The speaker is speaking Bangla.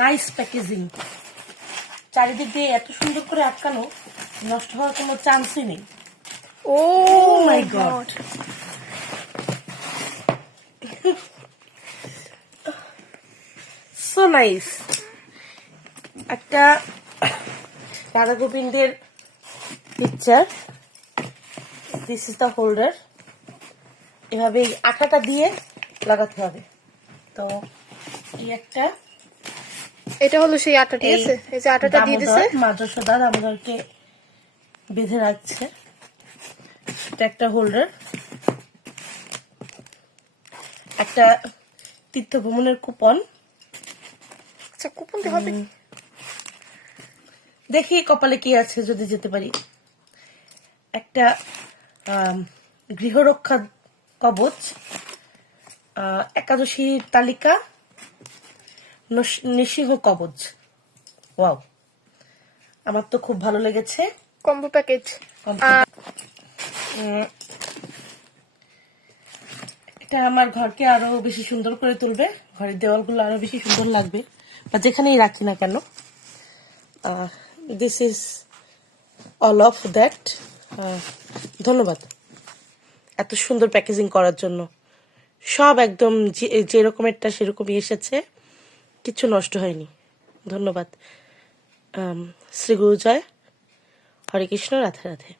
নাইস প্যাকেজিং, চারিদিক দিয়ে এত সুন্দর করে আটকানো, নষ্ট হওয়ার কোনো চান্সই নেই। ও মাই গড, সো নাইস। একটা রাধা গোবিন্দের picture, this is the holder. এভাবে এই আঠাটা দিয়ে লাগাতে হবে। তো এই একটা, এটা হলো সেই আটা, ঠিক আছে? এই যে আটাটা দিয়ে দিছে, মা যশোদা দামোদরকে বেঁধে রাখছে। এটা একটা হোল্ডার, একটা তীর্থ ভ্রমণের কুপন। আচ্ছা কুপন তো হবে। দেখি কপালে কি আছে, যদি যেতে পারি। একটা গৃহরক্ষা কবচ, একাদশীর তালিকা, নৃসিংহ কবচ। ওয়াও, আমার তো খুব ভালো লেগেছে। Combo package. এটা আমার ঘরকে আরো বেশি সুন্দর করে তুলবে, ঘরের দেওয়ালগুলো আরো বেশি সুন্দর লাগবে, বা যেখানেই রাখি না কেন। This is all of that. ধন্যবাদ এত সুন্দর প্যাকেজিং করার জন্য। সব একদম যেরকমেরটা সেরকমই এসেছে, কিছু নষ্ট হয়নি। ধন্যবাদ। শ্রী গুরু জয়, হরে কৃষ্ণ, রাধে রাধে।